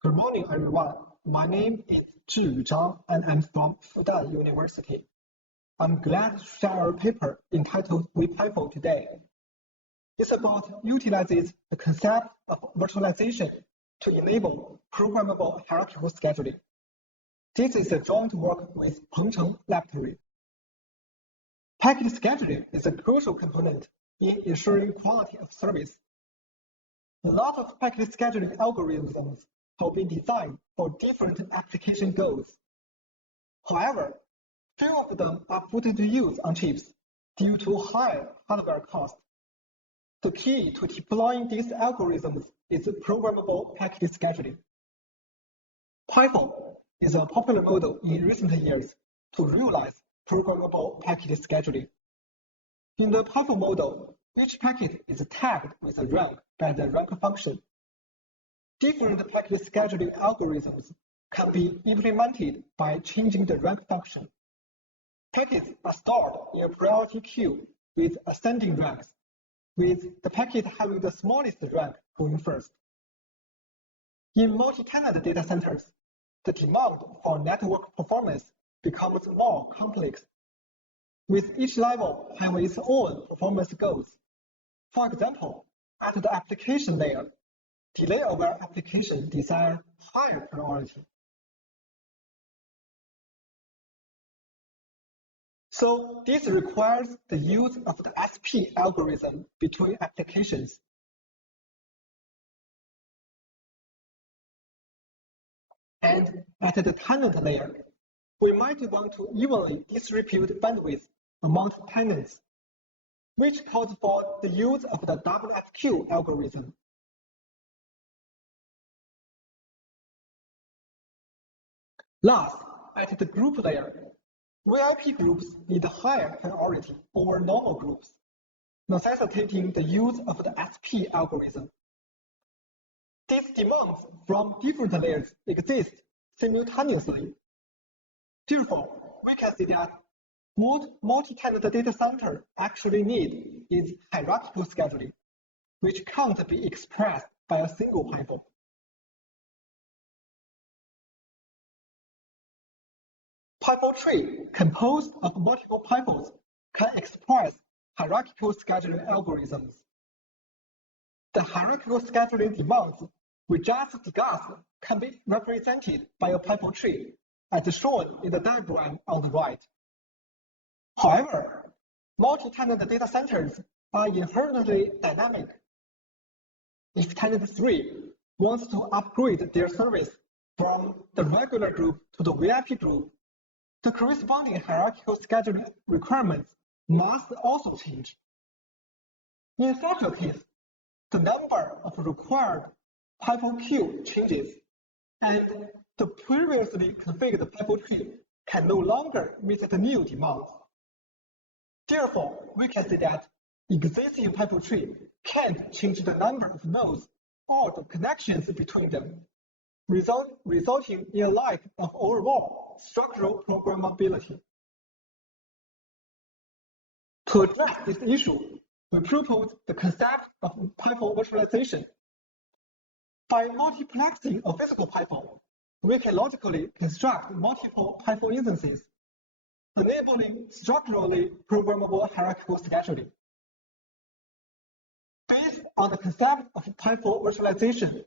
Good morning, everyone. My name is Zhiyu Zhang, and I'm from Fudan University. I'm glad to share a paper entitled vPIFO today. It's about utilizes the concept of virtualization to enable programmable hierarchical scheduling. This is a joint work with Pengcheng Laboratory. Packet scheduling is a crucial component in ensuring quality of service. A lot of packet scheduling algorithms have been designed for different application goals. However, few of them are put into use on chips due to high hardware cost. The key to deploying these algorithms is programmable packet scheduling. PIFO is a popular model in recent years to realize programmable packet scheduling. In the PIFO model, each packet is tagged with a rank by the rank function. Different packet scheduling algorithms can be implemented by changing the rank function. Packets are stored in a priority queue with ascending ranks, with the packet having the smallest rank going first. In multi-tenant data centers, the demand for network performance becomes more complex, with each level having its own performance goals. For example, at the application layer, delay-aware applications desire higher priority. So this requires the use of the SP algorithm between applications. And at the tenant layer, we might want to evenly distribute bandwidth among tenants, which calls for the use of the WFQ algorithm. Last, at the group layer, VIP groups need higher priority over normal groups, necessitating the use of the SP algorithm. These demands from different layers exist simultaneously. Therefore, we can see that what multi-tenant data center actually need is hierarchical scheduling, which can't be expressed by a single PIFO. PIFO tree composed of multiple PIFOs can express hierarchical scheduling algorithms. The hierarchical scheduling demands we just discussed can be represented by a PIFO tree, as shown in the diagram on the right. However, multi-tenant data centers are inherently dynamic. If tenant 3 wants to upgrade their service from the regular group to the VIP group, the corresponding hierarchical scheduling requirements must also change. In such a case, the number of required PIFO queue changes, and the previously configured PIFO tree can no longer meet the new demands. Therefore, we can see that existing PIFO tree can't change the number of nodes or the connections between them, resulting in a lack of overall structural programmability. To address this issue, we propose the concept of PIFO virtualization. By multiplexing a physical PIFO, we can logically construct multiple PIFO instances, enabling structurally programmable hierarchical scheduling. Based on the concept of PIFO virtualization,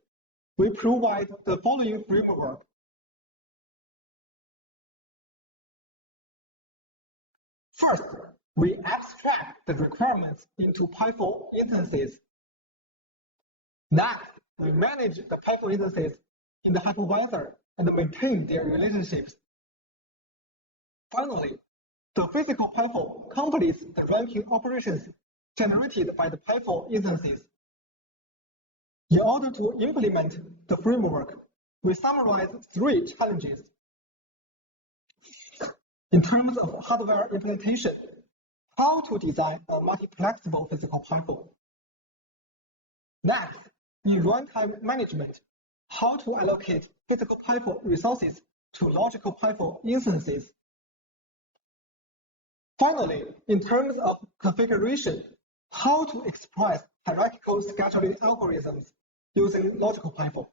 we provide the following framework. First, we abstract the requirements into PIFO instances. Next, we manage the PIFO instances in the hypervisor and maintain their relationships. Finally, the physical PIFO completes the ranking operations generated by the PIFO instances. In order to implement the framework, we summarize 3 challenges. In terms of hardware implementation, how to design a multiplexable physical PIFO. Next, in runtime management, how to allocate physical PIFO resources to logical PIFO instances. Finally, in terms of configuration, how to express hierarchical scheduling algorithms using logical PIFO.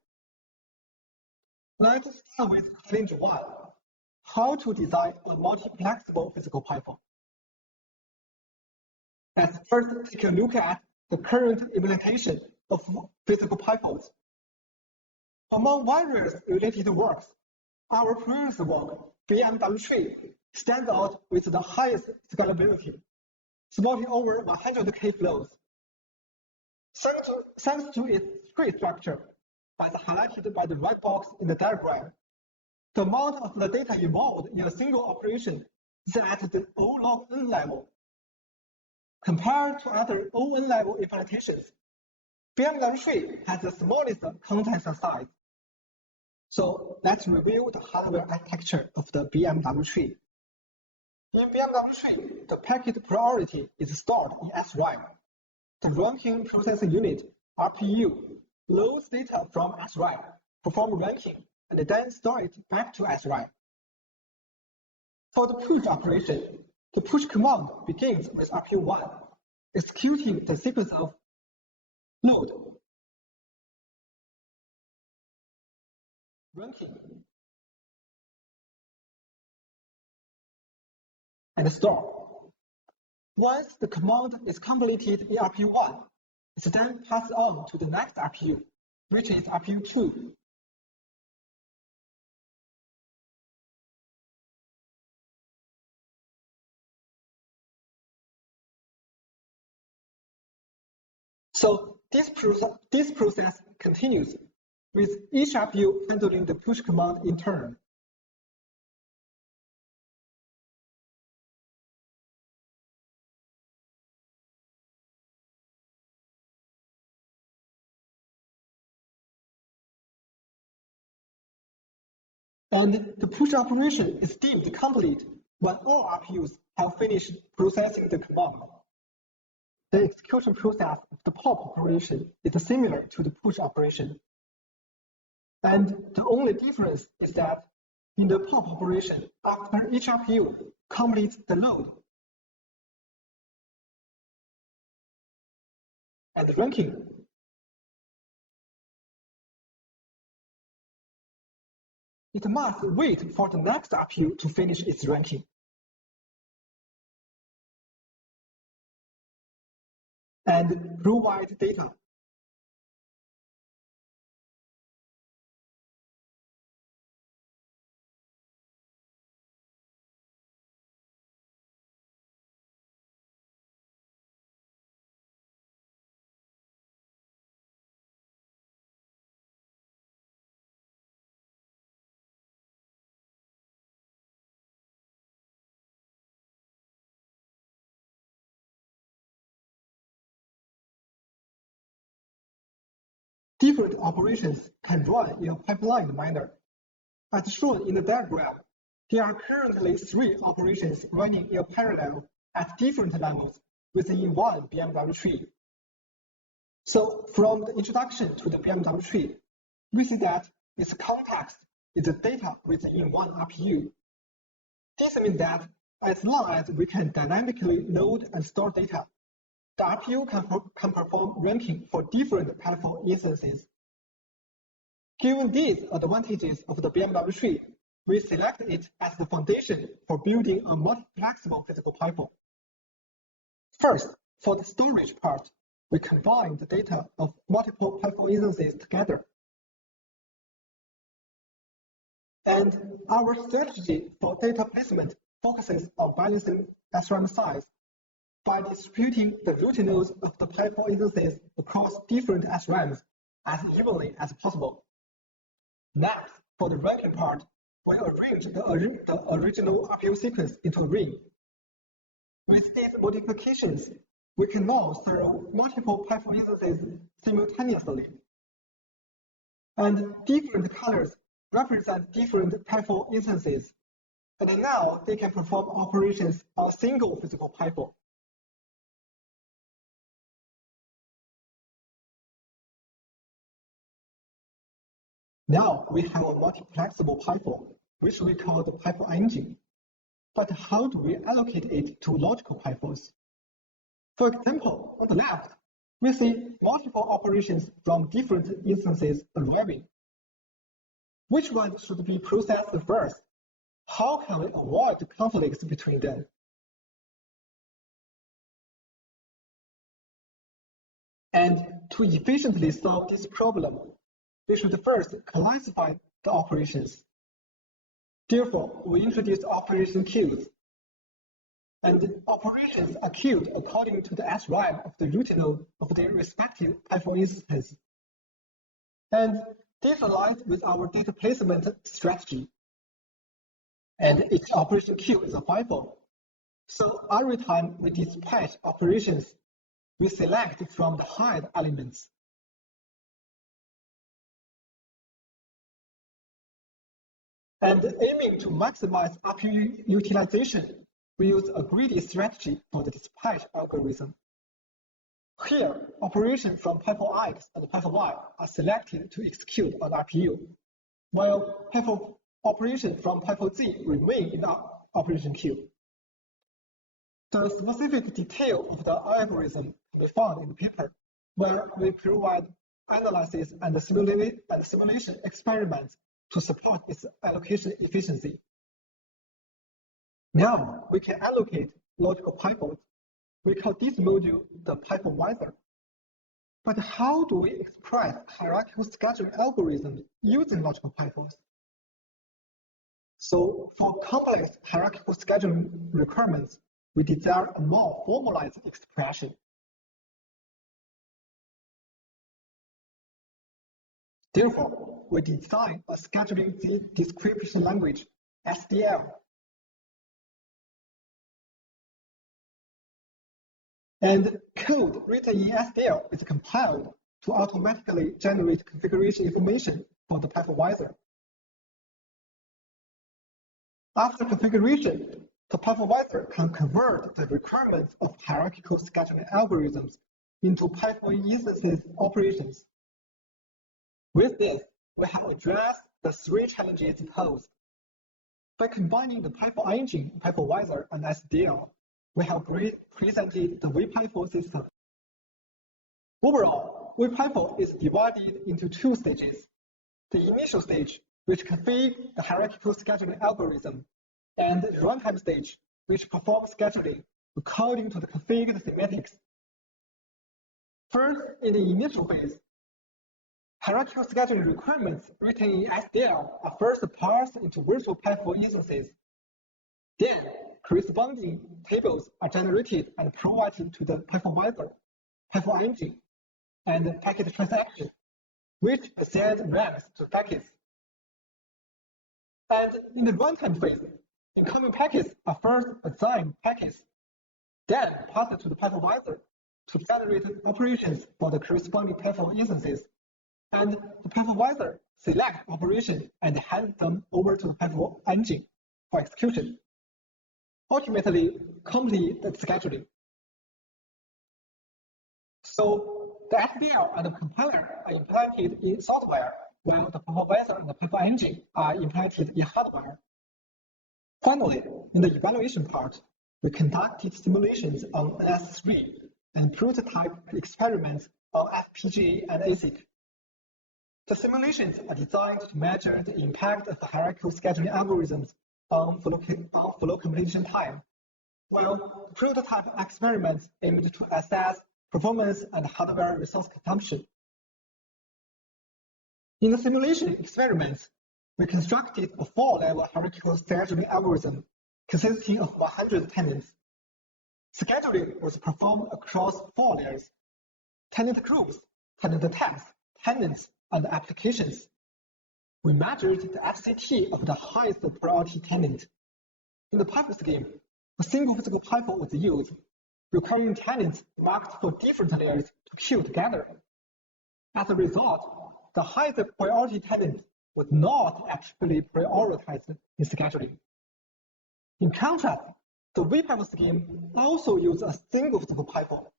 Let's start with challenge 1, how to design a multiplexable physical PIFO. Let's first take a look at the current implementation of physical PIFOs. Among various related works, our previous work, BMW tree, stands out with the highest scalability, supporting over 100K flows. Thanks to its tree structure, as highlighted by the red box in the diagram, the amount of the data involved in a single operation is at the O log n level. Compared to other ON level implementations, BMW tree has the smallest context size. So let's review the hardware architecture of the BMW tree. In BMW tree, the packet priority is stored in SRAM. The ranking processing unit, RPU, loads data from SRAM, perform ranking, and then store it back to SRAM. For the push operation, the push command begins with RPU1, executing the sequence of load, ranking, and store. Once the command is completed in RPU1, it's then passed on to the next RPU, which is RPU2. So this process continues, with each RPU handling the push command in turn. And the push operation is deemed complete when all RPUs have finished processing the command. The execution process of the pop operation is similar to the push operation. And the only difference is that in the pop operation, after each RPU completes the load and ranking, it must wait for the next RPU to finish its ranking. And provide data. Different operations can run in a pipeline manner. As shown in the diagram, there are currently 3 operations running in parallel at different levels within one BMW tree. So from the introduction to the BMW tree, we see that its context is the data within one RPU. This means that as long as we can dynamically load and store data, the RPU can perform ranking for different PIFO instances. Given these advantages of the BMW tree, we select it as the foundation for building a multi-flexible physical PIFO. First, for the storage part, we combine the data of multiple PIFO instances together. And our strategy for data placement focuses on balancing SRAM size by distributing the root nodes of the PIFO instances across different SRAMs as evenly as possible. Next, for the ranking part, we arrange the original RPU sequence into a ring. With these modifications, we can now serve multiple PIFO instances simultaneously. And different colors represent different PIFO instances, and now they can perform operations on a single physical PIFO. Now we have a multi-flexible PIFO, which we call the PIFO engine. But how do we allocate it to logical PIFOs? For example, on the left, we see multiple operations from different instances arriving. Which one should be processed first? How can we avoid conflicts between them? And to efficiently solve this problem, we should first classify the operations. Therefore, we introduce operation queues. And operations are queued according to the SRAM of the root node of their respective PIFO instance. And this aligns with our data placement strategy. And each operation queue is a FIFO. So every time we dispatch operations, we select from the hide elements. And aiming to maximize RPU utilization, we use a greedy strategy for the dispatch algorithm. Here, operations from PIFO X and PIFO Y are selected to execute on RPU, while PIFO operations from PIFO Z remain in the operation queue. The specific detail of the algorithm can be found in the paper, where we provide analysis and simulation experiments to support its allocation efficiency. Now we can allocate logical PIFOs. We call this module the PIFO-wizer. But how do we express hierarchical scheduling algorithms using logical PIFOs? So for complex hierarchical scheduling requirements, we desire a more formalized expression. Therefore, we design a scheduling description language, SDL. And code written in SDL is compiled to automatically generate configuration information for the PIFO-wizer. After configuration, the PIFO-wizer can convert the requirements of hierarchical scheduling algorithms into PIFO instances operations. With this, we have addressed the three challenges posed. By combining the PIFO engine, PIFO-wizer, and SDL, we have presented the vPIFO system. Overall, vPIFO is divided into two stages. The initial stage, which configures the hierarchical scheduling algorithm, and the runtime stage, which performs scheduling according to the configured semantics. First, in the initial phase, hierarchical scheduling requirements written in SDL are first parsed into virtual PIFO instances. Then, corresponding tables are generated and provided to the PIFO-wizer, PIFO engine, and packet transaction, which assigns ranks to packets. And in the runtime phase, incoming packets are first assigned packets, then passed to the PIFO-wizer to generate operations for the corresponding PIFO instances, and the PIFO-wizer selects operations and hands them over to the PIFO engine for execution, ultimately complete the scheduling. So the SDL and the compiler are implemented in software, while the PIFO-wizer and the PIFO engine are implemented in hardware. Finally, in the evaluation part, we conducted simulations on S3 and prototype experiments on FPGA and ASIC. The simulations are designed to measure the impact of the hierarchical scheduling algorithms on flow completion time, while the prototype experiments aimed to assess performance and hardware resource consumption. In the simulation experiments, we constructed a 4-level hierarchical scheduling algorithm consisting of 100 tenants. Scheduling was performed across 4 layers: tenant groups, tenant tags, tenants, and applications. We measured the FCT of the highest priority tenant. In the PIFO scheme, a single physical PIFO was used, requiring tenants marked for different layers to queue together. As a result, the highest priority tenant was not actually prioritized in scheduling. In contrast, the vPIFO scheme also used a single physical PIFO,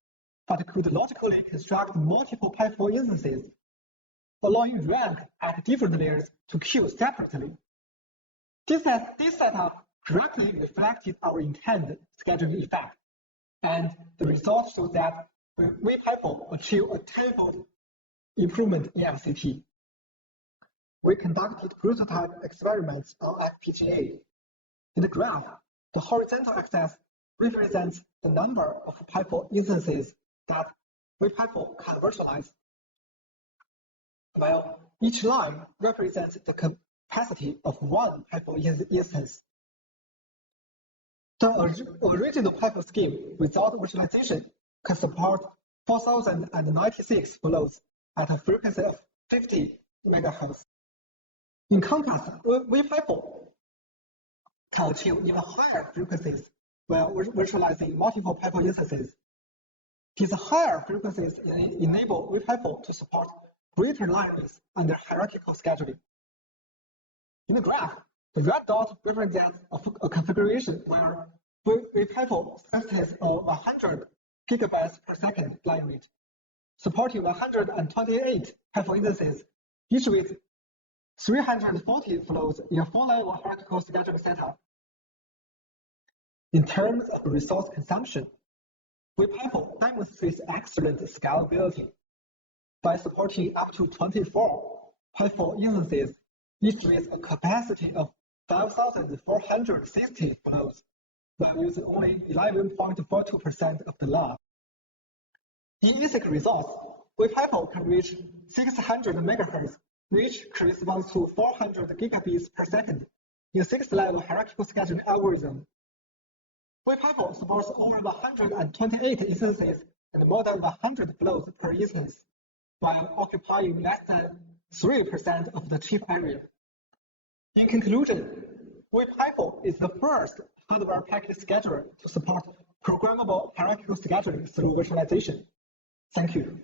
but could logically construct multiple PIFO instances, allowing rank at different layers to queue separately. This setup correctly reflected our intended scheduling effect, and the result shows that vPIFO achieved a tenfold improvement in FCT. we conducted prototype experiments on FPGA. In the graph, the horizontal axis represents the number of vPIFO instances that vPIFO can virtualize, while each line represents the capacity of one vPIFO instance. The original vPIFO scheme without virtualization can support 4096 flows at a frequency of 50 MHz. In contrast, vPIFO can achieve even higher frequencies while virtualizing multiple vPIFO instances. These higher frequencies enable vPIFO to support greater line widths under hierarchical scheduling. In the graph, the red dot represents a configuration where vPIFO facilitates a 100 gigabits per second line rate, supporting 128 vPIFO instances, each with 340 flows in a 4-level hierarchical scheduling setup. In terms of resource consumption, vPIFO demonstrates excellent scalability. By supporting up to 24 vPIFO instances, each with a capacity of 5,460 flows, while using only 11.42% of the LAR. In ASIC results, vPIFO can reach 600 MHz, which corresponds to 400 gigabits per second in a 6-level hierarchical scheduling algorithm. vPIFO supports over 128 instances and more than 100 flows per instance, while occupying less than 3% of the chip area. In conclusion, vPIFO is the first hardware package scheduler to support programmable hierarchical scheduling through virtualization. Thank you.